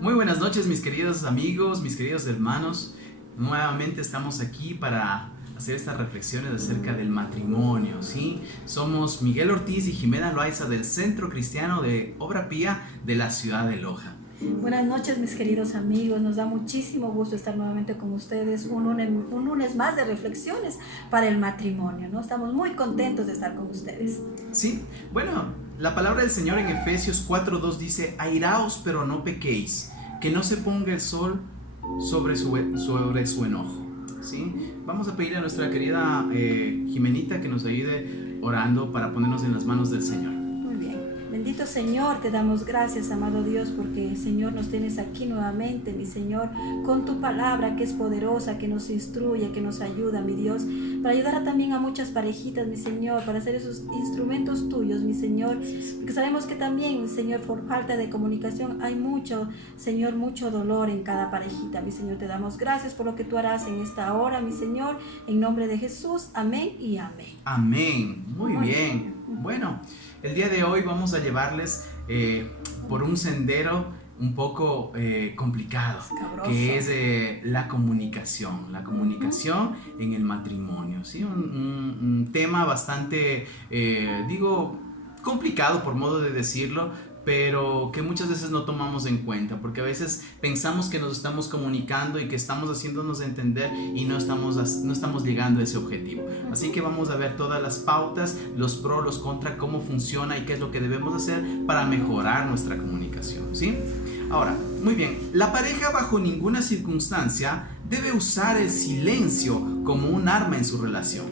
Muy buenas noches, mis queridos amigos, mis queridos hermanos. Nuevamente estamos aquí para hacer estas reflexiones acerca del matrimonio, ¿sí? Somos Miguel Ortiz y Jimena Loaiza del Centro Cristiano de Obra Pía de la ciudad de Loja. Buenas noches, mis queridos amigos. Nos da muchísimo gusto estar nuevamente con ustedes un lunes más de reflexiones para el matrimonio, ¿no? Estamos muy contentos de estar con ustedes. Sí, bueno, la palabra del Señor en Efesios 4:2 dice: airaos pero no pequéis, que no se ponga el sol sobre su enojo. ¿Sí? Vamos a pedirle a nuestra querida Jimenita que nos ayude orando para ponernos en las manos del Señor. Muy bien. Bendito Señor, te damos gracias, amado Dios, porque Señor nos tienes aquí nuevamente, mi Señor, con tu palabra que es poderosa, que nos instruye, que nos ayuda, mi Dios, para ayudar también a muchas parejitas, mi Señor, para hacer esos instrumentos tuyos, mi Señor, porque sabemos que también, mi Señor, por falta de comunicación hay mucho, Señor, mucho dolor en cada parejita, mi Señor. Te damos gracias por lo que tú harás en esta hora, mi Señor, en nombre de Jesús, amén y amén. Amén, muy bien. Bueno, el día de hoy vamos a llevarles por un sendero un poco complicado, Escabroso. que es la comunicación en el matrimonio, ¿sí? Un tema bastante, complicado por modo de decirlo, pero que muchas veces no tomamos en cuenta, porque a veces pensamos que nos estamos comunicando y que estamos haciéndonos entender y no estamos llegando a ese objetivo. Así que vamos a ver todas las pautas, los pros, los contras, cómo funciona y qué es lo que debemos hacer para mejorar nuestra comunicación, ¿sí? Ahora, muy bien, la pareja bajo ninguna circunstancia debe usar el silencio como un arma en su relación.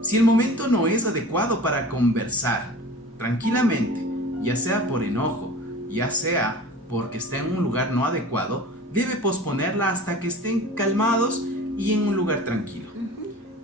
Si el momento no es adecuado para conversar tranquilamente, ya sea por enojo, ya sea porque está en un lugar no adecuado, debe posponerla hasta que estén calmados y en un lugar tranquilo.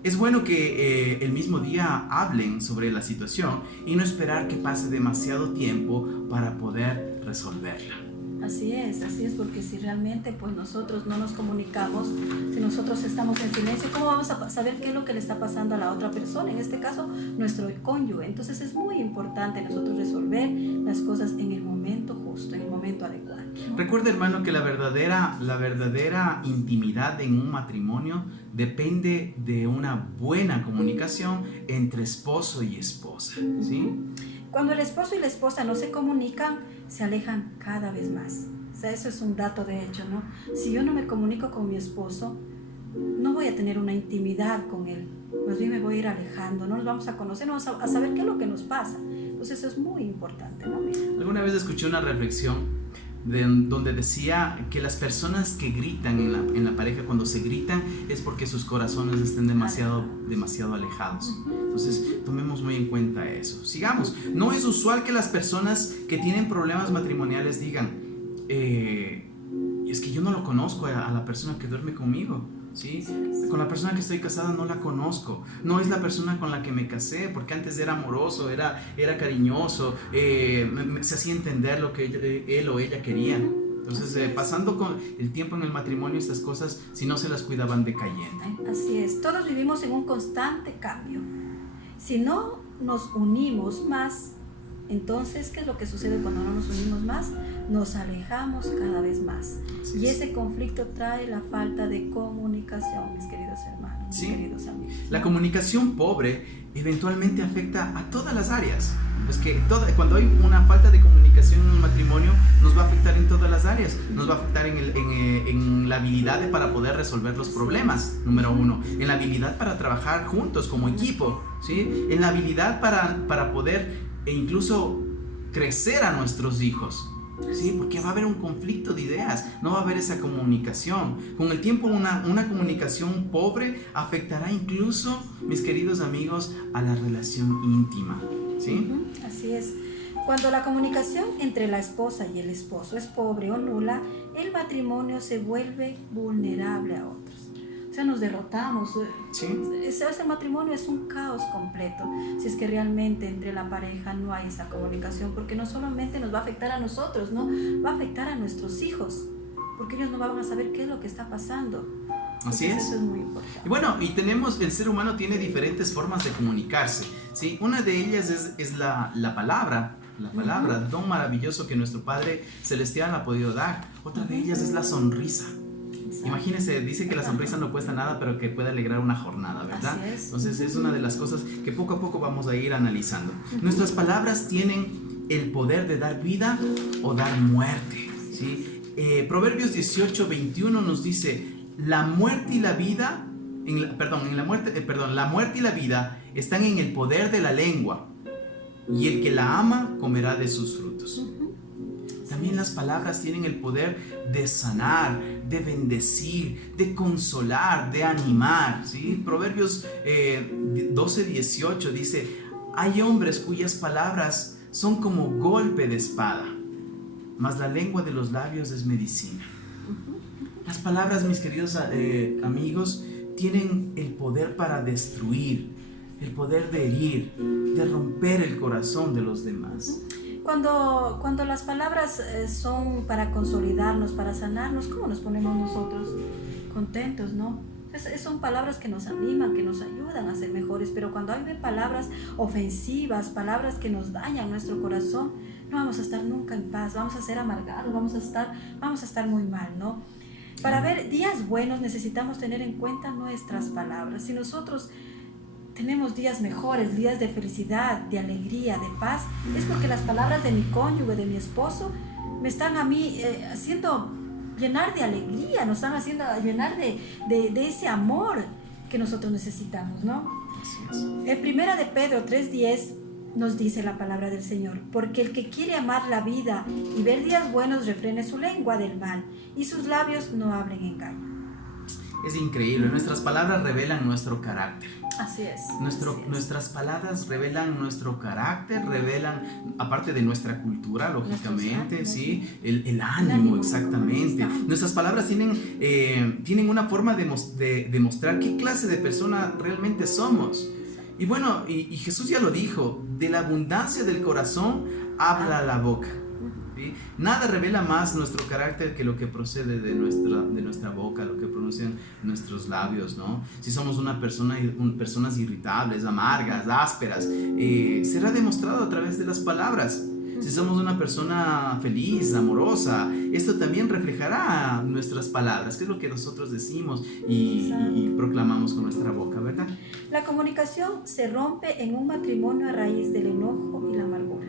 Es bueno que el mismo día hablen sobre la situación y no esperar que pase demasiado tiempo para poder resolverla. Así es, porque si realmente pues nosotros no nos comunicamos, si nosotros estamos en silencio, ¿cómo vamos a saber qué es lo que le está pasando a la otra persona? En este caso, nuestro cónyuge. Entonces es muy importante nosotros resolver las cosas en el momento justo, en el momento adecuado. Recuerda, hermano, que la verdadera intimidad en un matrimonio depende de una buena comunicación entre esposo y esposa, ¿sí? Cuando el esposo y la esposa no se comunican, se alejan cada vez más. O sea, eso es un dato de hecho, ¿no? Si yo no me comunico con mi esposo, no voy a tener una intimidad con él. Más bien me voy a ir alejando, no nos vamos a conocer, no vamos a saber qué es lo que nos pasa. Entonces eso es muy importante, ¿no? Alguna vez escuché una reflexión donde decía que las personas que gritan en la pareja, cuando se gritan, es porque sus corazones estén demasiado alejados. Entonces tomemos muy en cuenta eso. Sigamos. No es usual que las personas que tienen problemas matrimoniales digan: es que yo no lo conozco a la persona que duerme conmigo, ¿sí? Con la persona que estoy casada no la conozco, no es la persona con la que me casé, porque antes era amoroso, era cariñoso, se hacía entender lo que él o ella querían. Entonces, pasando con el tiempo en el matrimonio, estas cosas, si no se las cuidaban, decayendo. Así es, todos vivimos en un constante cambio. Si no nos unimos más, entonces, ¿qué es lo que sucede cuando no nos unimos más? Nos alejamos cada vez más. Y ese conflicto trae la falta de comunicación, mis queridos hermanos, sí, mis queridos amigos. La comunicación pobre eventualmente afecta a todas las áreas. Pues que cuando hay una falta de comunicación en un matrimonio, nos va a afectar en todas las áreas. Nos va a afectar en la habilidad para poder resolver los problemas, número uno. En la habilidad para trabajar juntos como equipo, ¿sí? En la habilidad para poder incluso crecer a nuestros hijos, ¿sí? Porque va a haber un conflicto de ideas, no va a haber esa comunicación. Con el tiempo una comunicación pobre afectará incluso, mis queridos amigos, a la relación íntima, ¿sí? Así es. Cuando la comunicación entre la esposa y el esposo es pobre o nula, el matrimonio se vuelve vulnerable a otros. O sea, nos derrotamos. ¿Sí? Ese matrimonio es un caos completo si es que realmente entre la pareja no hay esa comunicación, porque no solamente nos va a afectar a nosotros, ¿no? Va a afectar a nuestros hijos, porque ellos no van a saber qué es lo que está pasando. Así es. Eso es muy importante. Y bueno, el ser humano tiene diferentes formas de comunicarse, ¿sí? Una de ellas es la palabra. la palabra, don maravilloso que nuestro Padre Celestial ha podido dar. Otra de ellas es la sonrisa. Imagínense, dice que la sonrisa no cuesta nada, pero que puede alegrar una jornada, ¿verdad? Así es. Entonces es una de las cosas que poco a poco vamos a ir analizando. Nuestras palabras tienen el poder de dar vida o dar muerte, ¿sí? Proverbios 18:21 nos dice, la muerte y la vida, la muerte y la vida están en el poder de la lengua, y el que la ama comerá de sus frutos. También las palabras tienen el poder de sanar, de bendecir, de consolar, de animar, ¿sí? Proverbios 12:18 dice, hay hombres cuyas palabras son como golpe de espada, mas la lengua de los labios es medicina. Las palabras, mis queridos amigos, tienen el poder para destruir, el poder de herir, de romper el corazón de los demás. Cuando las palabras son para consolidarnos, para sanarnos, ¿cómo nos ponemos nosotros? Contentos, ¿no? Son palabras que nos animan, que nos ayudan a ser mejores, pero cuando hay palabras ofensivas, palabras que nos dañan nuestro corazón, no vamos a estar nunca en paz, vamos a ser amargados, vamos a estar muy mal, ¿no? Para ver días buenos necesitamos tener en cuenta nuestras palabras. Si nosotros tenemos días mejores, días de felicidad, de alegría, de paz, es porque las palabras de mi cónyuge, de mi esposo, me están a mí haciendo llenar de alegría, nos están haciendo llenar de ese amor que nosotros necesitamos, ¿no? Así es. En primera de Pedro 3:10 nos dice la palabra del Señor, porque el que quiere amar la vida y ver días buenos refrene su lengua del mal y sus labios no hablen engaño. Es increíble, nuestras palabras revelan nuestro carácter. Así es. Nuestras palabras revelan nuestro carácter, revelan, aparte de nuestra cultura, lógicamente, ¿sí? El ánimo, exactamente. Nuestras palabras tienen una forma de demostrar qué clase de persona realmente somos. Y bueno, y Jesús ya lo dijo, de la abundancia del corazón habla la boca. ¿Sí? Nada revela más nuestro carácter que lo que procede de nuestra boca, lo que pronuncian nuestros labios, ¿no? Si somos personas irritables, amargas, ásperas, será demostrado a través de las palabras. Si somos una persona feliz, amorosa, esto también reflejará nuestras palabras, que es lo que nosotros decimos y proclamamos con nuestra boca, ¿verdad? La comunicación se rompe en un matrimonio a raíz del enojo y la amargura.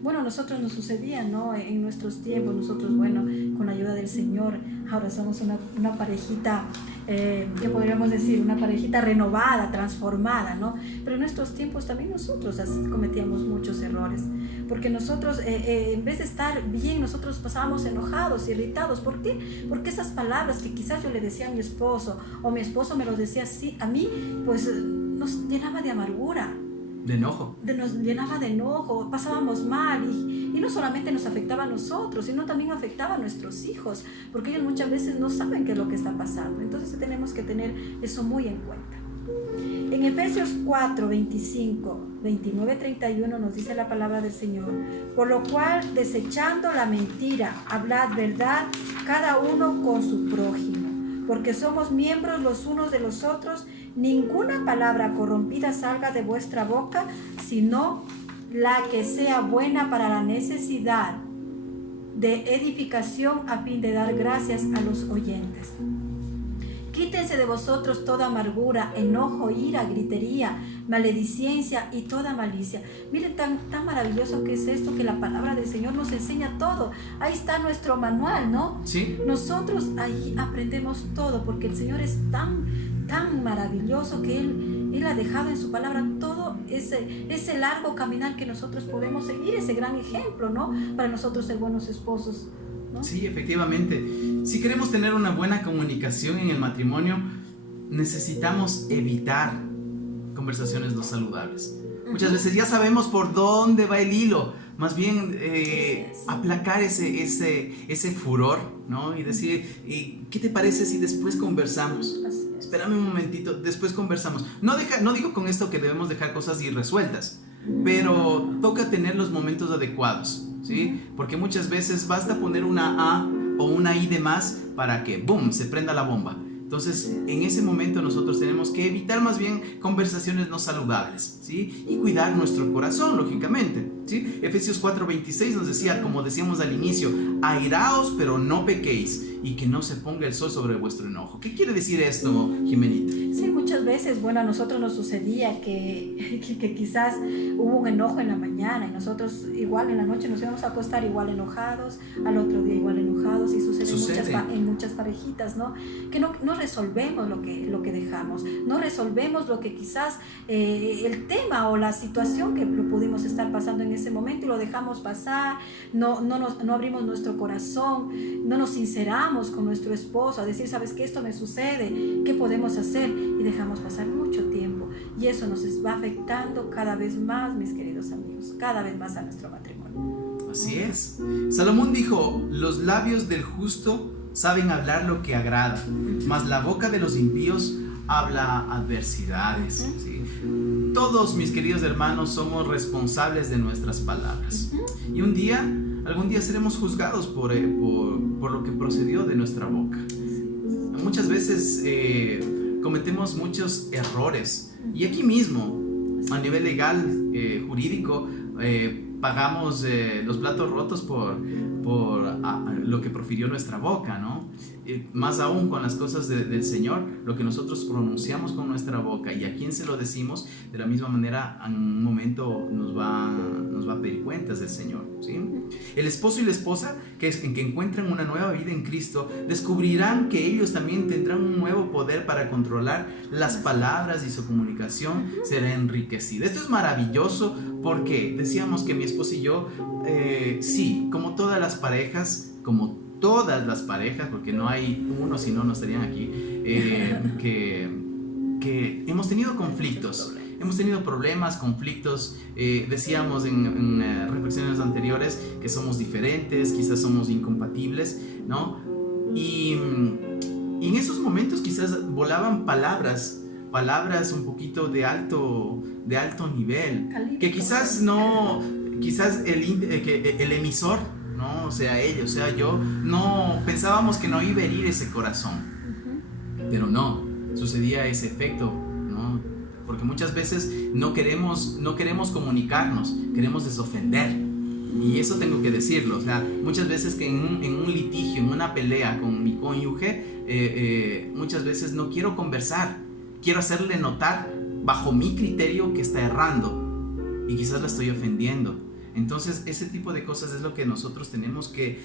Bueno, a nosotros nos sucedía, ¿no? En nuestros tiempos, nosotros, bueno, con la ayuda del Señor, ahora somos una parejita, ¿qué podríamos decir? Una parejita renovada, transformada, ¿no? Pero en nuestros tiempos también nosotros cometíamos muchos errores, porque nosotros, en vez de estar bien, nosotros pasábamos enojados, irritados. ¿Por qué? Porque esas palabras que quizás yo le decía a mi esposo, o mi esposo me lo decía así a mí, pues nos llenaba de amargura. De enojo. Nos llenaba de enojo, pasábamos mal y no solamente nos afectaba a nosotros, sino también afectaba a nuestros hijos, porque ellos muchas veces no saben qué es lo que está pasando. Entonces tenemos que tener eso muy en cuenta. En Efesios 4, 25, 29, 31 nos dice la palabra del Señor, por lo cual, desechando la mentira, hablad verdad cada uno con su prójimo, porque somos miembros los unos de los otros. Ninguna palabra corrompida salga de vuestra boca, sino la que sea buena para la necesidad de edificación a fin de dar gracias a los oyentes. Quítense de vosotros toda amargura, enojo, ira, gritería, maledicencia y toda malicia. Miren tan maravilloso que es esto, que la palabra del Señor nos enseña todo. Ahí está nuestro manual, ¿no? Sí. Nosotros ahí aprendemos todo, porque el Señor es tan maravilloso que Él ha dejado en su palabra todo ese largo caminar que nosotros podemos seguir, ese gran ejemplo, ¿no? Para nosotros ser buenos esposos, ¿no? Sí, efectivamente. Si queremos tener una buena comunicación en el matrimonio, necesitamos evitar conversaciones no saludables. Muchas veces ya sabemos por dónde va el hilo, más bien aplacar ese furor, ¿no? Y decir, ¿qué te parece si después conversamos? Espérame un momentito, después conversamos. No digo con esto que debemos dejar cosas irresueltas, pero toca tener los momentos adecuados, ¿sí? Porque muchas veces basta poner una A o una I de más para que, ¡boom!, se prenda la bomba. Entonces, en ese momento nosotros tenemos que evitar más bien conversaciones no saludables, ¿sí? Y cuidar nuestro corazón, lógicamente. ¿Sí? Efesios 4:26 nos decía, como decíamos al inicio, airaos pero no pequéis, y que no se ponga el sol sobre vuestro enojo. ¿Qué quiere decir esto, Jimenita? Sí, muchas veces, bueno, a nosotros nos sucedía que quizás hubo un enojo en la mañana y nosotros igual en la noche nos íbamos a acostar igual enojados, al otro día igual enojados, y sucede. En muchas parejitas, ¿no? Que no resolvemos lo que dejamos, no resolvemos lo que quizás el tema o la situación que lo pudimos estar pasando en ese momento y lo dejamos pasar, no abrimos nuestro corazón, no nos sinceramos con nuestro esposo a decir, ¿sabes qué? Esto me sucede, ¿qué podemos hacer? Y dejamos pasar mucho tiempo y eso nos va afectando cada vez más, mis queridos amigos, cada vez más a nuestro matrimonio. Así es. Salomón dijo, los labios del justo saben hablar lo que agrada, mas la boca de los impíos habla adversidades. ¿Sí? Todos, mis queridos hermanos, somos responsables de nuestras palabras. Y algún día seremos juzgados por lo que procedió de nuestra boca. Muchas veces cometemos muchos errores. Y aquí mismo, a nivel legal, jurídico, pagamos los platos rotos por lo que profirió nuestra boca, ¿no? Más aún con las cosas del Señor, lo que nosotros pronunciamos con nuestra boca y a quién se lo decimos, de la misma manera en un momento nos va a pedir cuentas del Señor, ¿sí? El esposo y la esposa que encuentran una nueva vida en Cristo descubrirán que ellos también tendrán un nuevo poder para controlar las palabras y su comunicación será enriquecida. Esto es maravilloso porque decíamos que mi esposo y yo, sí, como todas las parejas, porque no hay uno, si no, no estarían aquí, que hemos tenido conflictos, hemos tenido problemas, conflictos. Decíamos en reflexiones anteriores que somos diferentes, quizás somos incompatibles, ¿no? Y en esos momentos quizás volaban palabras un poquito de alto nivel, que quizás el emisor, ¿no? O sea, ellos, o sea, yo, no pensábamos que no iba a herir ese corazón, pero no, sucedía ese efecto, ¿no? Porque muchas veces no queremos comunicarnos, queremos desofender, y eso tengo que decirlo. O sea, muchas veces que en un litigio, en una pelea con mi cónyuge, muchas veces no quiero conversar, quiero hacerle notar bajo mi criterio que está errando y quizás la estoy ofendiendo. Entonces ese tipo de cosas es lo que nosotros tenemos que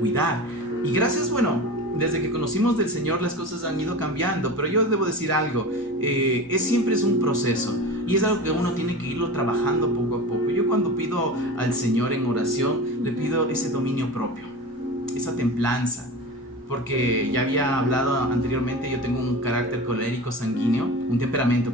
cuidar. Y gracias, bueno, desde que conocimos del Señor las cosas han ido cambiando, pero yo debo decir algo, siempre es un proceso y es algo que uno tiene que irlo trabajando poco a poco. Yo cuando pido al Señor en oración, le pido ese dominio propio, esa templanza, porque ya había hablado anteriormente, yo tengo un carácter un temperamento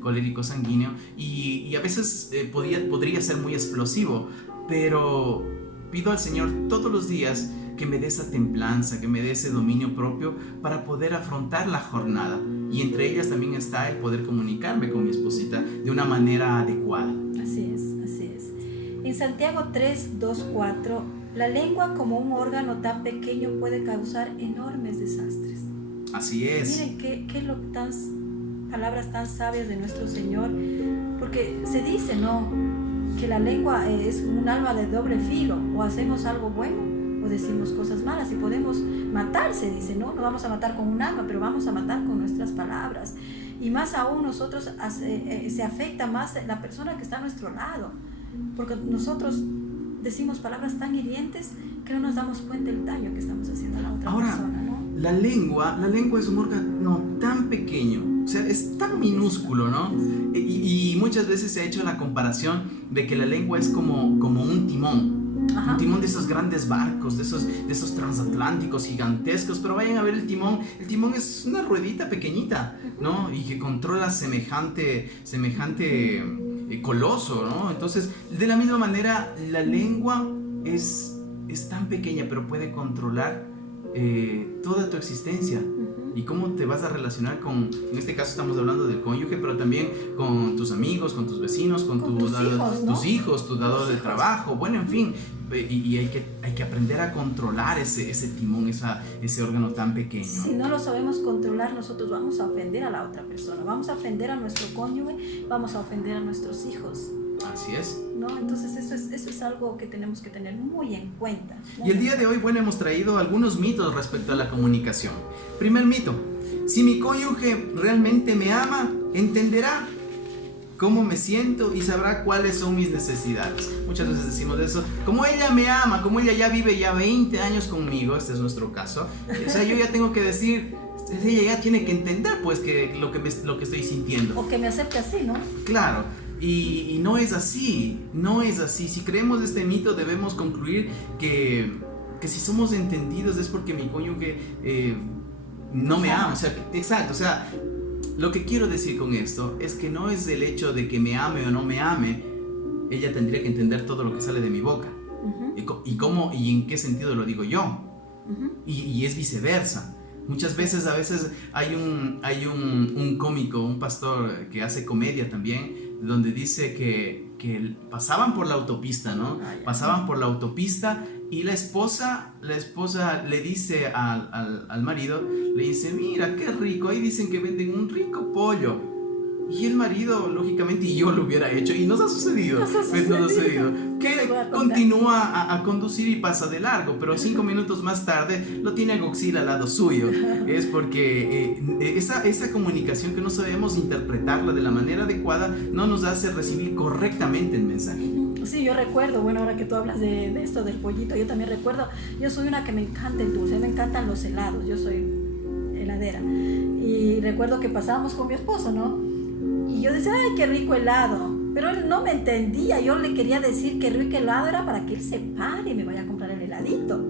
colérico sanguíneo, y a veces podría ser muy explosivo, pero pido al Señor todos los días que me dé esa templanza, que me dé ese dominio propio para poder afrontar la jornada, y entre ellas también está el poder comunicarme con mi esposita de una manera adecuada. Así es. En Santiago 3:2-4, la lengua como un órgano tan pequeño puede causar enormes desastres. Así es. Miren qué palabras tan sabias de nuestro Señor, porque se dice, ¿no?, que la lengua es un arma de doble filo, o hacemos algo bueno o decimos cosas malas y podemos matar, se dice, ¿no? No vamos a matar con un arma, pero vamos a matar con nuestras palabras, y más aún nosotros se afecta más la persona que está a nuestro lado, porque nosotros decimos palabras tan hirientes que no nos damos cuenta del daño que estamos haciendo a la otra persona, ¿no? La lengua es un órgano tan pequeño, o sea, es tan minúsculo, ¿no? Y muchas veces se ha hecho la comparación de que la lengua es como un timón. Un timón de esos grandes barcos, de esos transatlánticos gigantescos, pero vayan a ver el timón es una ruedita pequeñita, ¿no? Y que controla semejante coloso, ¿no? Entonces, de la misma manera, la lengua es tan pequeña, pero puede controlar toda tu existencia. Y cómo te vas a relacionar en este caso estamos hablando del cónyuge, pero también con tus amigos, con tus vecinos, con tus hijos, tu dador de trabajo, bueno, en fin. Y hay que aprender a controlar ese timón, ese órgano tan pequeño. Si no lo sabemos controlar, nosotros vamos a ofender a la otra persona, vamos a ofender a nuestro cónyuge, vamos a ofender a nuestros hijos. Así es. ¿No? Entonces eso es algo que tenemos que tener muy en cuenta. Y el día de hoy, bueno, hemos traído algunos mitos respecto a la comunicación. Primer mito: si mi cónyuge realmente me ama, entenderá cómo me siento y sabrá cuáles son mis necesidades. Muchas veces decimos eso, como ella me ama, como ella ya vive ya 20 años conmigo, este es nuestro caso, o sea, yo ya tengo que decir, ella ya tiene que entender pues que lo que estoy sintiendo. O que me acepte así, ¿no? Claro. Y no es así, no es así. Si creemos este mito, debemos concluir que si somos entendidos es porque mi cónyuge no me ama. O sea, exacto, o sea, lo que quiero decir con esto es que no es el hecho de que me ame o no me ame. Ella tendría que entender todo lo que sale de mi boca. Y cómo y en qué sentido lo digo yo. Y es viceversa. Muchas veces, a veces hay un cómico, un pastor que hace comedia también, donde dice que pasaban por la autopista, ¿no? Pasaban por la autopista y la esposa le dice al marido, le dice, mira, qué rico, ahí dicen que venden un rico pollo. Y el marido, lógicamente, y yo lo hubiera hecho, y nos ha sucedido, que continúa a conducir y pasa de largo, pero 5 minutos más tarde lo tiene a Godzil al lado suyo. Es porque esa comunicación que no sabemos interpretarla de la manera adecuada no nos hace recibir correctamente el mensaje. Sí, yo recuerdo, bueno, ahora que tú hablas de esto del pollito, yo también recuerdo, yo soy una que me encanta el dulce, me encantan los helados, yo soy heladera, y recuerdo que pasábamos con mi esposo, ¿no? Y yo decía, ay, qué rico helado. Pero él no me entendía. Yo le quería decir que rico helado era para que él se pare y me vaya a comprar el heladito.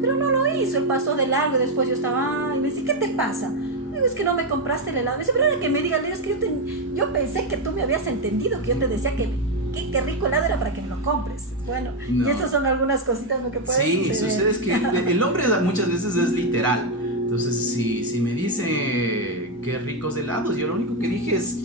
Pero no lo hizo. Él pasó de largo y después yo estaba, ay, me dice, ¿qué te pasa? Digo, es que no me compraste el helado. Me dice, pero ahora que me digas, es que yo pensé que tú me habías entendido, que yo te decía que qué rico helado era para que me lo compres. Bueno, no. Y estas son algunas cositas lo que pueden suceder. Sí, sucede es que el hombre muchas veces es literal. Entonces, si me dice qué ricos helados, yo lo único que dije es,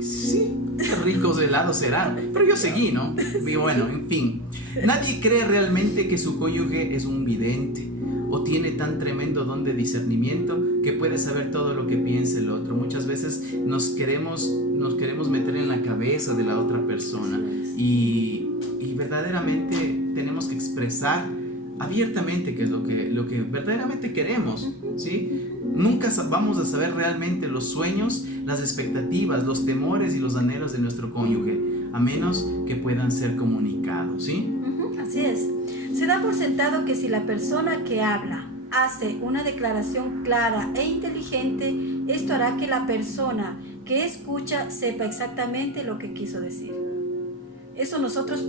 sí, qué ricos helados serán. Pero yo seguí, ¿no? Y bueno, en fin. Nadie cree realmente que su cónyuge es un vidente o tiene tan tremendo don de discernimiento que puede saber todo lo que piensa el otro. Muchas veces nos queremos meter en la cabeza de la otra persona y verdaderamente tenemos que expresar abiertamente qué es lo que verdaderamente queremos, ¿sí? Nunca vamos a saber realmente los sueños, las expectativas, los temores y los anhelos de nuestro cónyuge, a menos que puedan ser comunicados, ¿sí? Así es. Se da por sentado que si la persona que habla hace una declaración clara e inteligente, esto hará que la persona que escucha sepa exactamente lo que quiso decir. Eso nosotros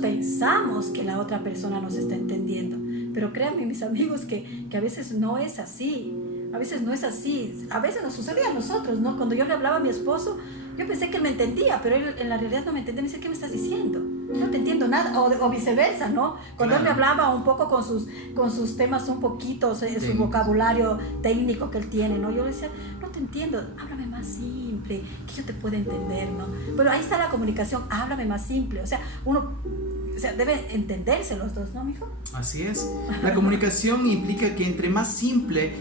pensamos que la otra persona nos está entendiendo, pero créanme, mis amigos, que a veces no es así. A veces no es así. A veces nos sucede a nosotros, ¿no? Cuando yo le hablaba a mi esposo, yo pensé que él me entendía, pero él en la realidad no me entendía. Me dice, ¿qué me estás diciendo? No te entiendo nada. O viceversa, ¿no? Cuando él me hablaba un poco con sus temas un poquito, su vocabulario técnico que él tiene, ¿no? Yo le decía, no te entiendo, háblame más simple, que yo te pueda entender, ¿no? Pero ahí está la comunicación, háblame más simple. O sea, deben entenderse los dos, ¿no, mijo? Así es. La comunicación implica que entre más simple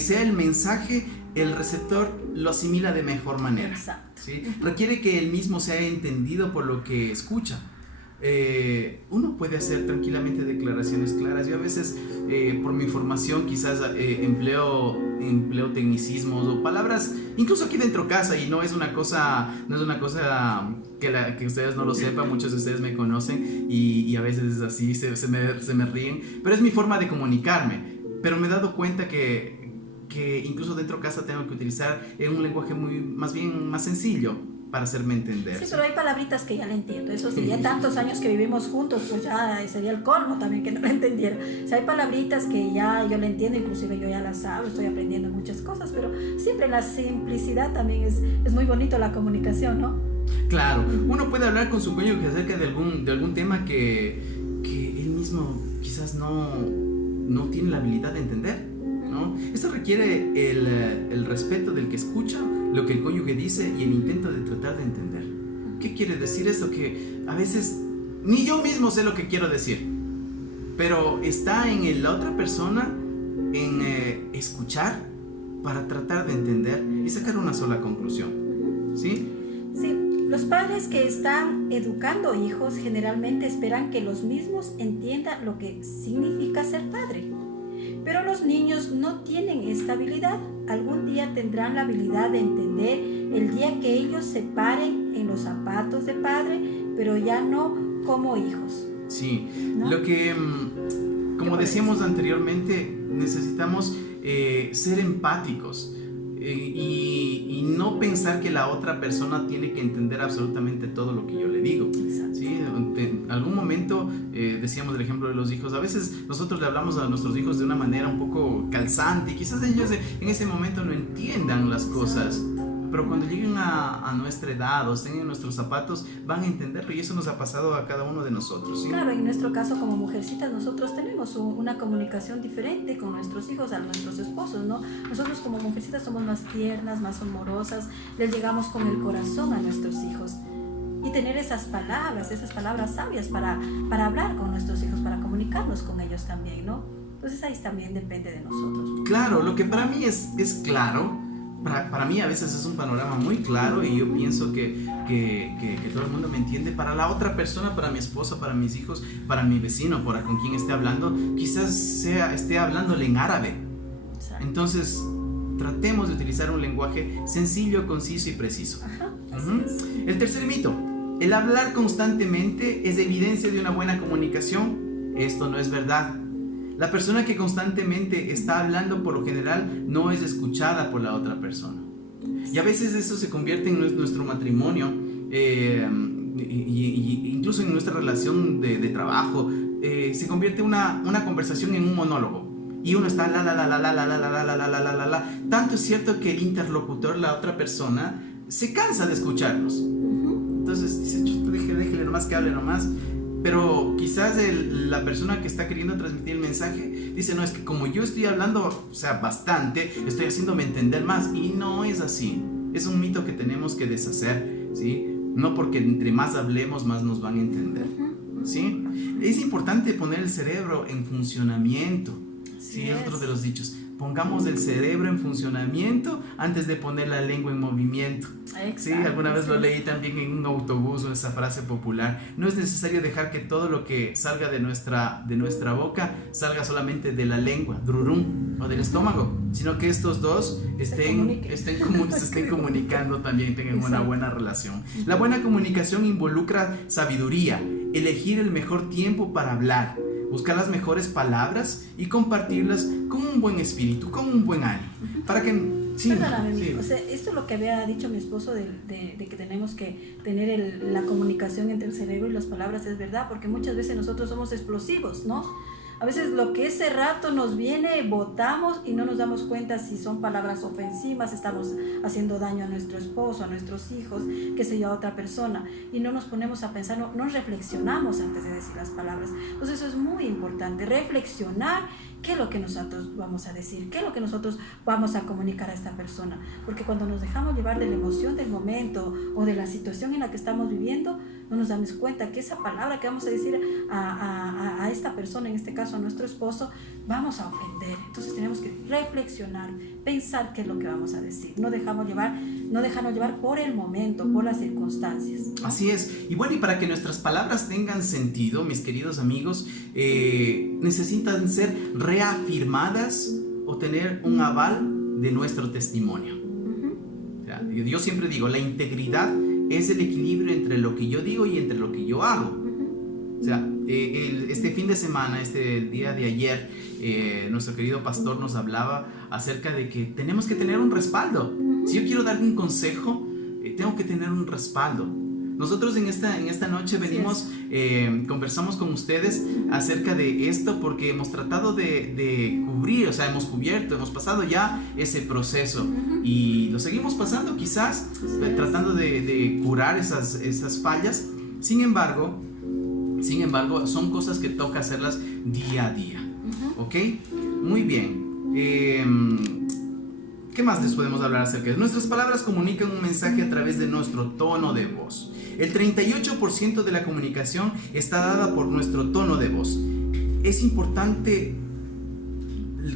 sea el mensaje, el receptor lo asimila de mejor manera. Exacto. ¿Sí? Requiere que el mismo sea entendido por lo que escucha. Uno puede hacer tranquilamente declaraciones claras. Yo a veces, por mi formación, quizás empleo tecnicismos o palabras, incluso aquí dentro de casa, y no es una cosa que ustedes no lo sepan. Muchos de ustedes me conocen y a veces es así, se me ríen, pero es mi forma de comunicarme. Pero me he dado cuenta que incluso dentro de casa tengo que utilizar un lenguaje más sencillo para hacerme entender. Sí, pero hay palabritas que ya le entiendo. Eso sí, ya tantos años que vivimos juntos, pues ya sería el colmo también que no lo entendiera. O sea, hay palabritas que ya yo le entiendo, inclusive yo ya las hablo, estoy aprendiendo muchas cosas, pero siempre la simplicidad también es muy bonito la comunicación, ¿no? Claro, uno puede hablar con su cónyuge acerca de algún tema que él mismo quizás no tiene la habilidad de entender, ¿no? Esto requiere el respeto del que escucha lo que el cónyuge dice y el intento de tratar de entender. ¿Qué quiere decir esto? Que a veces ni yo mismo sé lo que quiero decir, pero está en la otra persona en escuchar para tratar de entender y sacar una sola conclusión, ¿sí? Sí, Los padres que están educando hijos generalmente esperan que los mismos entiendan lo que significa ser padre. Pero los niños no tienen esta habilidad. Algún día tendrán la habilidad de entender el día que ellos se paren en los zapatos de padre, pero ya no como hijos. Sí, ¿No? lo que, como decíamos anteriormente, necesitamos ser empáticos y no pensar que la otra persona tiene que entender absolutamente todo lo que yo le digo. Exacto. ¿Sí? En algún momento decíamos el ejemplo de los hijos. A veces nosotros le hablamos a nuestros hijos de una manera un poco calzante y quizás ellos en ese momento no entiendan las cosas. Pero cuando lleguen a nuestra edad o estén en nuestros zapatos, van a entenderlo, y eso nos ha pasado a cada uno de nosotros, ¿sí? Claro, en nuestro caso como mujercitas nosotros tenemos una comunicación diferente con nuestros hijos a nuestros esposos, ¿no? Nosotros como mujercitas somos más tiernas, más amorosas, les llegamos con el corazón a nuestros hijos. Y tener esas palabras sabias para hablar con nuestros hijos, para comunicarnos con ellos también, ¿no? Entonces ahí también depende de nosotros. Claro, lo que para mí es claro. Para mí a veces es un panorama muy claro y yo pienso que todo el mundo me entiende. Para la otra persona, para mi esposa, para mis hijos, para mi vecino, para con quien esté hablando, quizás esté hablándole en árabe. Exacto. Entonces, tratemos de utilizar un lenguaje sencillo, conciso y preciso. Ajá, así es. El tercer mito: el hablar constantemente es evidencia de una buena comunicación. Esto no es verdad. La persona que constantemente está hablando, por lo general, no es escuchada por la otra persona. Y a veces eso se convierte en nuestro matrimonio, incluso en nuestra relación de trabajo, se convierte una conversación en un monólogo. Y uno está la. Tanto es cierto que el interlocutor, la otra persona, se cansa de escucharnos. Entonces dice, déjele nomás que hable nomás. Pero quizás la persona que está queriendo transmitir el mensaje dice, no, es que como yo estoy hablando, o sea, bastante, estoy haciéndome entender más. Y no es así. Es un mito que tenemos que deshacer, ¿sí? No porque entre más hablemos, más nos van a entender, ¿sí? Es importante poner el cerebro en funcionamiento. Sí, es otro de los dichos. Pongamos el cerebro en funcionamiento antes de poner la lengua en movimiento. Exacto, sí, alguna vez lo leí también en un autobús, esa frase popular. No es necesario dejar que todo lo que salga de nuestra boca salga solamente de la lengua, drurum, o del estómago, sino que estos dos se estén comunicando también, tengan una buena relación. La buena comunicación involucra sabiduría, elegir el mejor tiempo para hablar, buscar las mejores palabras y compartirlas con un buen espíritu, con un buen ánimo. Para que... Sí, perdóname, sí. O sea, esto es lo que había dicho mi esposo de que tenemos que tener la comunicación entre el cerebro y las palabras, es verdad, porque muchas veces nosotros somos explosivos, ¿no? A veces lo que ese rato nos viene, botamos y no nos damos cuenta si son palabras ofensivas, estamos haciendo daño a nuestro esposo, a nuestros hijos, qué sé yo, a otra persona, y no nos ponemos a pensar, no reflexionamos antes de decir las palabras. Entonces eso es muy importante, reflexionar qué es lo que nosotros vamos a decir, qué es lo que nosotros vamos a comunicar a esta persona, porque cuando nos dejamos llevar de la emoción del momento o de la situación en la que estamos viviendo, no nos damos cuenta que esa palabra que vamos a decir a esta persona, en este caso a nuestro esposo, vamos a ofender. Entonces tenemos que reflexionar, pensar qué es lo que vamos a decir, no dejarnos llevar por el momento, por las circunstancias, ¿no? Así es. Y bueno, y para que nuestras palabras tengan sentido, mis queridos amigos, necesitan ser reafirmadas o tener un aval de nuestro testimonio. O sea, yo siempre digo, la integridad es el equilibrio entre lo que yo digo y entre lo que yo hago. O sea, este fin de semana, el día de ayer, nuestro querido pastor nos hablaba acerca de que tenemos que tener un respaldo. Si yo quiero dar un consejo, tengo que tener un respaldo. Nosotros en esta noche venimos, conversamos con ustedes acerca de esto porque hemos tratado de cubrir, o sea, hemos pasado ya ese proceso y lo seguimos pasando quizás, tratando de curar esas fallas. Sin embargo, son cosas que toca hacerlas día a día. ¿Ok? Muy bien. ¿Qué más les podemos hablar acerca de eso? Nuestras palabras comunican un mensaje a través de nuestro tono de voz. El 38% de la comunicación está dada por nuestro tono de voz. Es importante,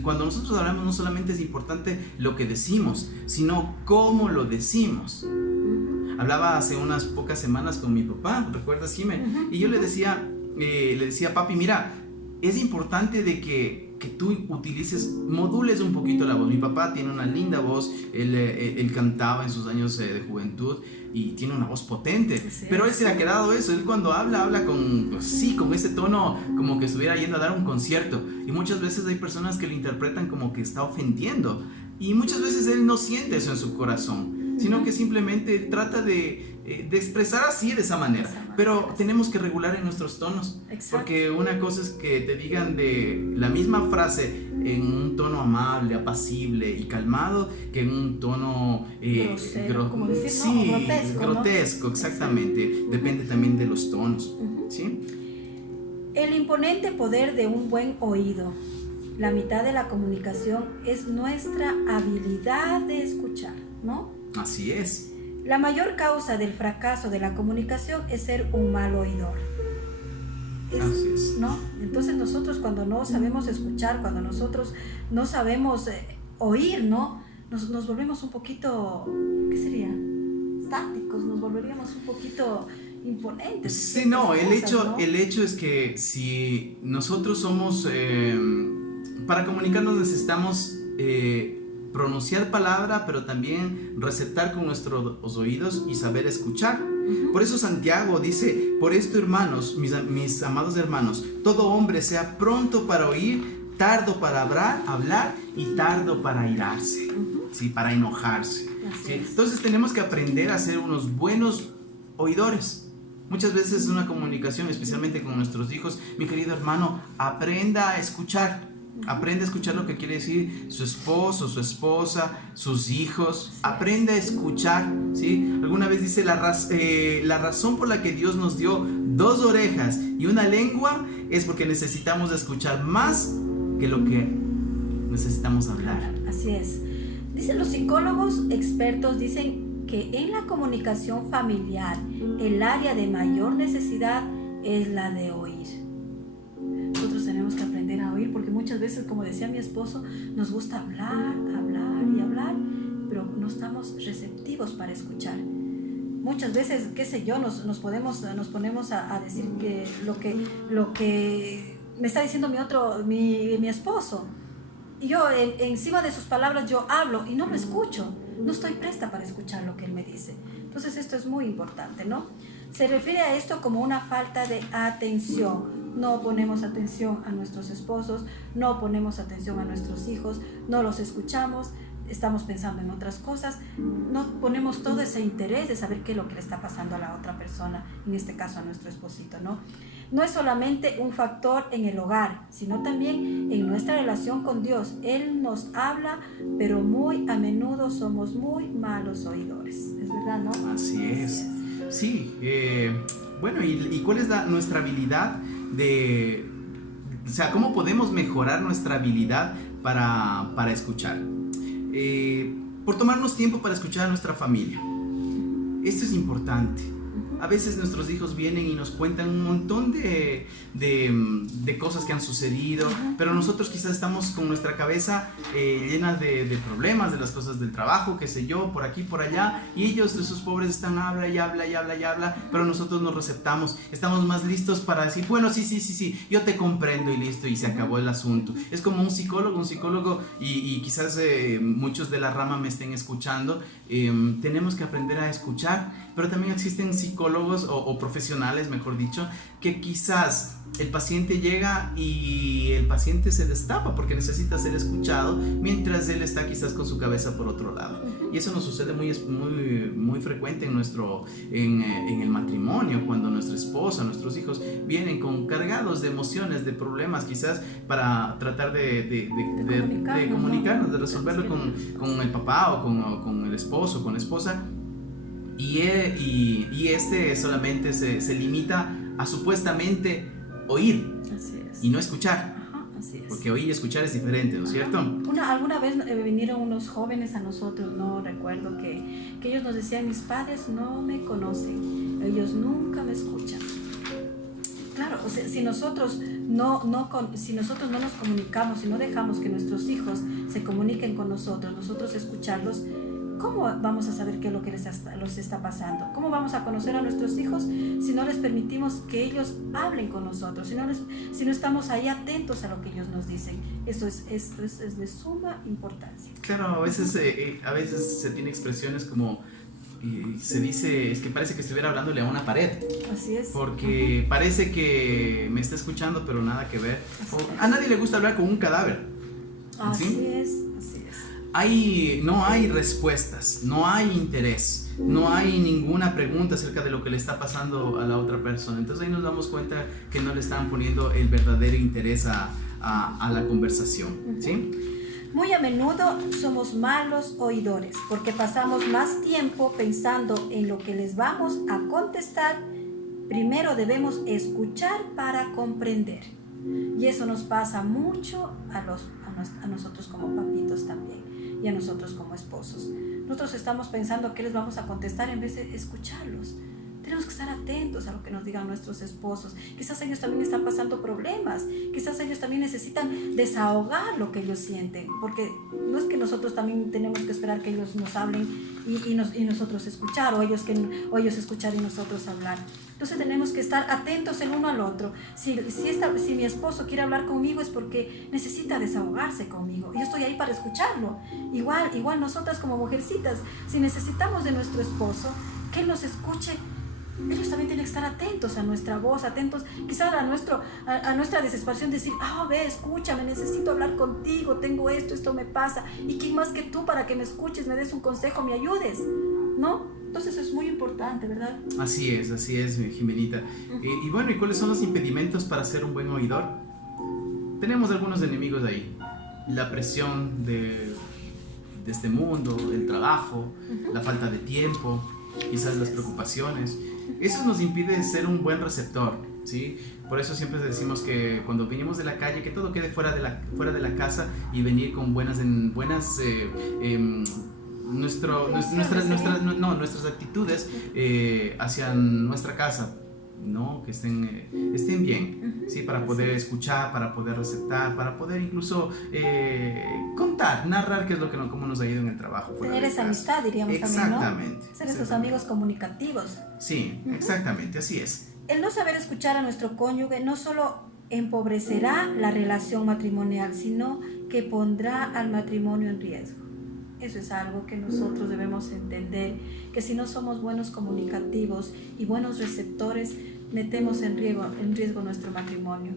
cuando nosotros hablamos, no solamente es importante lo que decimos, sino cómo lo decimos. Hablaba hace unas pocas semanas con mi papá, ¿recuerdas, Jimé? Y yo le decía, papi, mira, es importante de que tú modules un poquito la voz. Mi papá tiene una linda voz, él cantaba en sus años de juventud y tiene una voz potente, pero él se ha quedado eso. Él cuando habla con ese tono como que estuviera yendo a dar un concierto, y muchas veces hay personas que lo interpretan como que está ofendiendo, y muchas veces él no siente eso en su corazón, sino que simplemente trata de expresar así, de esa manera. Pero tenemos que regular en nuestros tonos. Exacto. Porque una cosa es que te digan de la misma frase en un tono amable, apacible y calmado, que en un tono como decir, sí, grotesco, grotesco, ¿no? Exactamente. Depende también de los tonos. ¿Sí? El imponente poder de un buen oído. La mitad de la comunicación es nuestra habilidad de escuchar, ¿no? Así es. La mayor causa del fracaso de la comunicación es ser un mal oidor. Así es. ¿No? Entonces nosotros cuando no sabemos escuchar, cuando nosotros no sabemos oír, ¿no? Nos volvemos un poquito, ¿qué sería? Estáticos, nos volveríamos un poquito imponentes. Sí, no, el hecho es que si nosotros somos, para comunicarnos necesitamos pronunciar palabra, pero también receptar con nuestros oídos y saber escuchar. Por eso Santiago dice: por esto, hermanos, mis amados hermanos, todo hombre sea pronto para oír, tardo para hablar y tardo para airarse, ¿sí? Para enojarse, ¿sí? Entonces tenemos que aprender a ser unos buenos oidores. Muchas veces en una comunicación, especialmente con nuestros hijos, mi querido hermano, aprenda a escuchar. Aprende a escuchar lo que quiere decir su esposo, su esposa, sus hijos. Aprende a escuchar, ¿sí? Alguna vez dice la razón por la que Dios nos dio 2 orejas y una lengua es porque necesitamos escuchar más que lo que necesitamos hablar. Así es. Dicen los psicólogos expertos, dicen que en la comunicación familiar el área de mayor necesidad es la de oír. Nosotros tenemos que aprender a oír, porque muchas veces, como decía mi esposo, nos gusta hablar, pero no estamos receptivos para escuchar. Muchas veces, qué sé yo, nos ponemos a decir que lo que me está diciendo mi esposo, y yo encima de sus palabras yo hablo y no lo escucho, no estoy presta para escuchar lo que él me dice. Entonces esto es muy importante, ¿no? Se refiere a esto como una falta de atención. No ponemos atención a nuestros esposos, no ponemos atención a nuestros hijos, no los escuchamos, estamos pensando en otras cosas, no ponemos todo ese interés de saber qué es lo que le está pasando a la otra persona, en este caso a nuestro esposito, ¿no? No es solamente un factor en el hogar, sino también en nuestra relación con Dios. Él nos habla, pero muy a menudo somos muy malos oidores. ¿Es verdad, no? Así es. Sí, bueno, ¿y cuál es nuestra habilidad o sea, cómo podemos mejorar nuestra habilidad para escuchar? Por tomarnos tiempo para escuchar a nuestra familia. Esto es importante. A veces nuestros hijos vienen y nos cuentan un montón de cosas que han sucedido, pero nosotros quizás estamos con nuestra cabeza llena de problemas, de las cosas del trabajo, qué sé yo, por aquí, por allá, y ellos, esos pobres, están habla, pero nosotros nos receptamos, estamos más listos para decir, bueno, sí, yo te comprendo y listo, y se acabó el asunto. Es como un psicólogo, y quizás muchos de la rama me estén escuchando. Tenemos que aprender a escuchar, pero también existen psicólogos o profesionales, mejor dicho, que quizás el paciente llega y el paciente se destapa porque necesita ser escuchado mientras él está quizás con su cabeza por otro lado. Y eso nos sucede muy frecuente en el matrimonio, cuando nuestra esposa, nuestros hijos vienen cargados de emociones, de problemas, quizás para tratar de comunicarnos, de resolverlo con el papá o con el esposo, con la esposa. Y este solamente se limita a supuestamente oír. Así es. Y no escuchar. Ajá, así es. Porque oír y escuchar es diferente, ¿no es cierto? Alguna vez vinieron unos jóvenes a nosotros, no recuerdo, que ellos nos decían: mis padres no me conocen, ellos nunca me escuchan. Claro, o sea, si nosotros no nos comunicamos, si no dejamos que nuestros hijos se comuniquen con nosotros escucharlos, ¿cómo vamos a saber qué es lo que los está pasando? ¿Cómo vamos a conocer a nuestros hijos si no les permitimos que ellos hablen con nosotros? Si no estamos ahí atentos a lo que ellos nos dicen. Eso es de suma importancia. Claro, a veces se tiene expresiones como, se dice, es que parece que estuviera hablándole a una pared. Así es. Porque parece que me está escuchando, pero nada que ver. A nadie le gusta hablar con un cadáver. Así ¿sí? es, así es. No hay respuestas, no hay interés, no hay ninguna pregunta acerca de lo que le está pasando a la otra persona. Entonces ahí nos damos cuenta que no le están poniendo el verdadero interés a la conversación, ¿sí? Muy a menudo somos malos oidores porque pasamos más tiempo pensando en lo que les vamos a contestar. Primero debemos escuchar para comprender. Y eso nos pasa mucho a nosotros como papitos también y a nosotros como esposos. Nosotros estamos pensando qué les vamos a contestar en vez de escucharlos. Tenemos que estar atentos a lo que nos digan nuestros esposos. Quizás ellos también están pasando problemas. Quizás ellos también necesitan desahogar lo que ellos sienten. Porque no es que nosotros también tenemos que esperar que ellos nos hablen y nosotros escuchar, o ellos escuchar y nosotros hablar. Entonces tenemos que estar atentos el uno al otro. Si mi esposo quiere hablar conmigo es porque necesita desahogarse conmigo. Yo estoy ahí para escucharlo. Igual nosotras como mujercitas, si necesitamos de nuestro esposo, que él nos escuche, ellos también tienen que estar atentos a nuestra voz, atentos quizás a nuestra desesperación, decir, ve, escúchame, necesito hablar contigo, tengo esto me pasa, y quién más que tú para que me escuches, me des un consejo, me ayudes, ¿no? Entonces es muy importante, ¿verdad? Así es, Jimenita. Y bueno, ¿y cuáles son los impedimentos para ser un buen oidor? Tenemos algunos enemigos ahí. La presión de este mundo, el trabajo, la falta de tiempo, quizás las preocupaciones. Eso nos impide ser un buen receptor, ¿sí? Por eso siempre decimos que cuando venimos de la calle, que todo quede fuera de la casa y venir con nuestras actitudes hacia nuestra casa, ¿no? Que estén bien, ¿sí? Para poder escuchar, para poder receptar, para poder incluso narrar qué es cómo nos ha ido en el trabajo. Tener esa amistad, diríamos. Exactamente. También, ¿no? Ser esos amigos comunicativos. Sí, exactamente, así es. El no saber escuchar a nuestro cónyuge no solo empobrecerá la relación matrimonial, sino que pondrá al matrimonio en riesgo. Eso es algo que nosotros debemos entender, que si no somos buenos comunicativos y buenos receptores, metemos en riesgo nuestro matrimonio.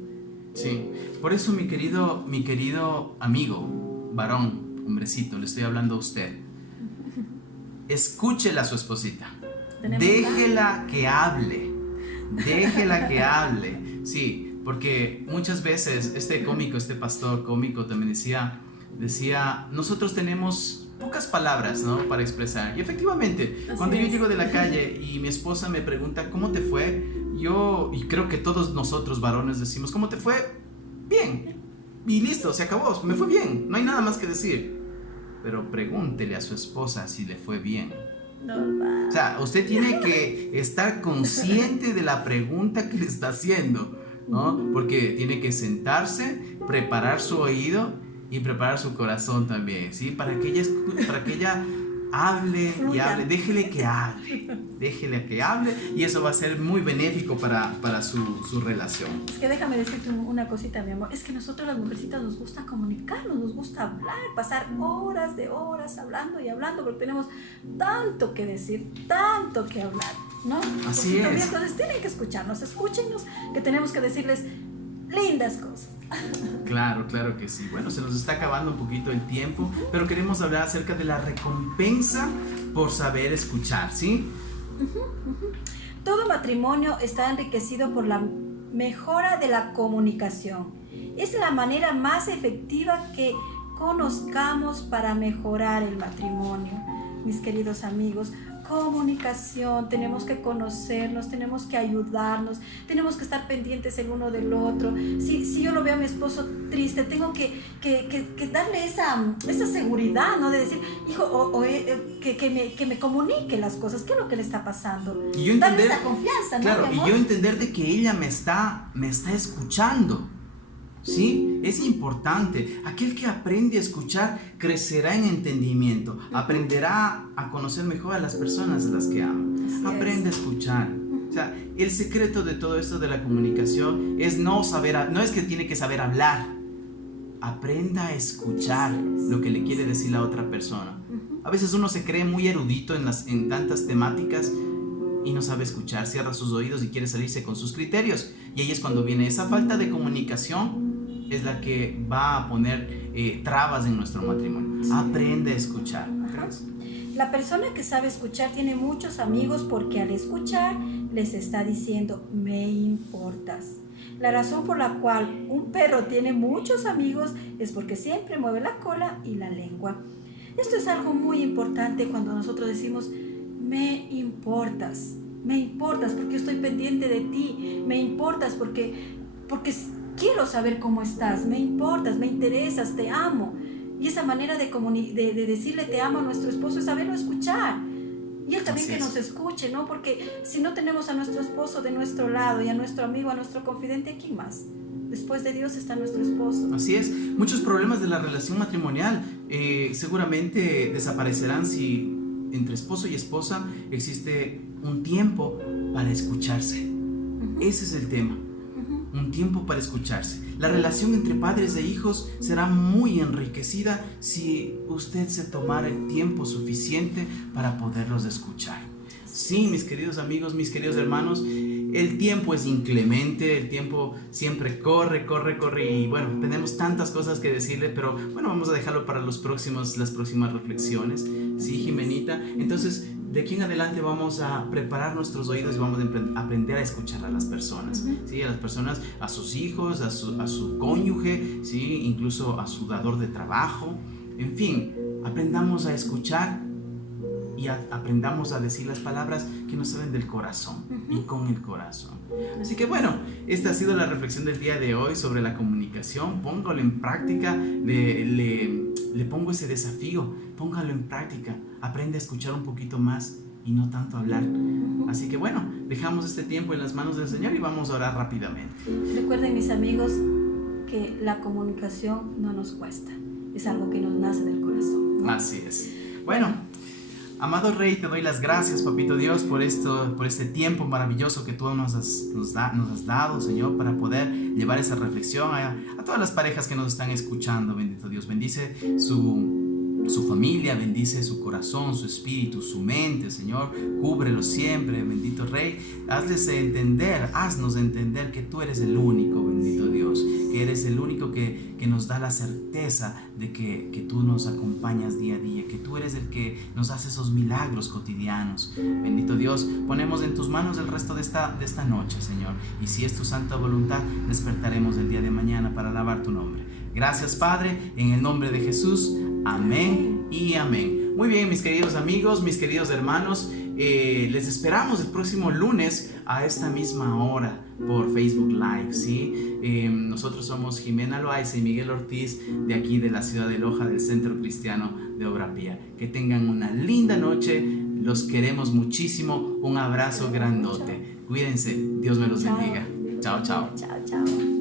Sí, por eso mi querido amigo, varón, hombrecito, le estoy hablando a usted. Escúchela a su esposita. Déjela que hable. Sí, porque muchas veces este pastor cómico también decía, nosotros tenemos pocas palabras, ¿no?, para expresar. Y efectivamente, cuando yo llego de la calle y mi esposa me pregunta ¿cómo te fue? Y creo que todos nosotros varones decimos ¿cómo te fue? Bien. Y listo, se acabó, me fue bien, no hay nada más que decir. Pero pregúntele a su esposa si le fue bien. Normal. O sea, usted tiene que estar consciente de la pregunta que le está haciendo, ¿no? Porque tiene que sentarse, preparar su oído y preparar su corazón también, ¿sí? Para que ella hable y hable. Déjele que hable y eso va a ser muy benéfico para su relación. Es que déjame decirte una cosita, mi amor. Es que nosotros las mujercitas nos gusta comunicarnos, nos gusta hablar, pasar horas de horas hablando y hablando, porque tenemos tanto que decir, tanto que hablar, ¿no? Así es. También, entonces tienen que escucharnos, escúchenos, que tenemos que decirles lindas cosas. Claro que sí. Bueno, se nos está acabando un poquito el tiempo, pero queremos hablar acerca de la recompensa por saber escuchar, ¿sí? Todo matrimonio está enriquecido por la mejora de la comunicación. Es la manera más efectiva que conozcamos para mejorar el matrimonio. Mis queridos amigos, comunicación, tenemos que conocernos, tenemos que ayudarnos, tenemos que estar pendientes el uno del otro. Si yo lo veo a mi esposo triste, tengo que darle esa seguridad, ¿no? De decir, hijo, que me comunique las cosas, qué es lo que le está pasando. Y yo entender, darle esa confianza, ¿no? Claro, y yo entender de que ella me está escuchando. Sí, es importante. Aquel que aprende a escuchar crecerá en entendimiento, aprenderá a conocer mejor a las personas a las que ama. Aprende a escuchar. O sea, el secreto de todo esto de la comunicación es no es que tiene que saber hablar. Aprenda a escuchar lo que le quiere decir la otra persona. A veces uno se cree muy erudito en tantas temáticas y no sabe escuchar, cierra sus oídos y quiere salirse con sus criterios. Y ahí es cuando viene esa falta de comunicación, es la que va a poner trabas en nuestro matrimonio. Aprende a escuchar. La persona que sabe escuchar tiene muchos amigos porque al escuchar les está diciendo, me importas. La razón por la cual un perro tiene muchos amigos es porque siempre mueve la cola y la lengua. Esto es algo muy importante cuando nosotros decimos, me importas porque estoy pendiente de ti, me importas porque quiero saber cómo estás, me importas, me interesas, te amo. Y esa manera de decirle te amo a nuestro esposo es saberlo escuchar. Y él también que nos escuche, ¿no? Porque si no tenemos a nuestro esposo de nuestro lado y a nuestro amigo, a nuestro confidente, ¿quién más? Después de Dios está nuestro esposo. Así es. Muchos problemas de la relación matrimonial seguramente desaparecerán si entre esposo y esposa existe un tiempo para escucharse. Ese es el tema. Un tiempo para escucharse. La relación entre padres e hijos será muy enriquecida si usted se tomara el tiempo suficiente para poderlos escuchar. Sí, mis queridos amigos, mis queridos hermanos, el tiempo es inclemente, el tiempo siempre corre y bueno, tenemos tantas cosas que decirle, pero bueno, vamos a dejarlo para las próximas reflexiones. Sí, Jimenita. Entonces, de aquí en adelante vamos a preparar nuestros oídos y vamos a aprender a escuchar a las personas, ¿sí? A las personas, a sus hijos, a su cónyuge, ¿sí? Incluso a su dador de trabajo. En fin, aprendamos a escuchar y aprendamos a decir las palabras que nos salen del corazón y con el corazón. Así que bueno, esta ha sido la reflexión del día de hoy sobre la comunicación. Póngalo en práctica, le pongo ese desafío, póngalo en práctica, aprende a escuchar un poquito más y no tanto hablar. Así que bueno, dejamos este tiempo en las manos del Señor y vamos a orar rápidamente. Recuerden, mis amigos, que la comunicación no nos cuesta, es algo que nos nace del corazón, ¿no? Así es. Bueno, amado Rey, te doy las gracias, Papito Dios, por este tiempo maravilloso que tú nos has dado, Señor, para poder llevar esa reflexión a todas las parejas que nos están escuchando. Bendito Dios, bendice su familia, bendice su corazón, su espíritu, su mente, Señor, cúbrelo siempre, bendito Rey. Haznos entender que tú eres el único, bendito Dios, que eres el único que nos da la certeza de que tú nos acompañas día a día, que tú eres el que nos hace esos milagros cotidianos. Bendito Dios, ponemos en tus manos el resto de esta noche, Señor, y si es tu santa voluntad, despertaremos el día de mañana para alabar tu nombre. Gracias, Padre, en el nombre de Jesús. Amén y amén. Muy bien, mis queridos amigos, mis queridos hermanos, les esperamos el próximo lunes a esta misma hora por Facebook Live, ¿sí? Nosotros somos Jimena Loaiza y Miguel Ortiz, de aquí de la ciudad de Loja, del Centro Cristiano de Obra Pía. Que tengan una linda noche, los queremos muchísimo, un abrazo grandote. Cuídense, Dios me los bendiga. Chao, chao. Chao, chao.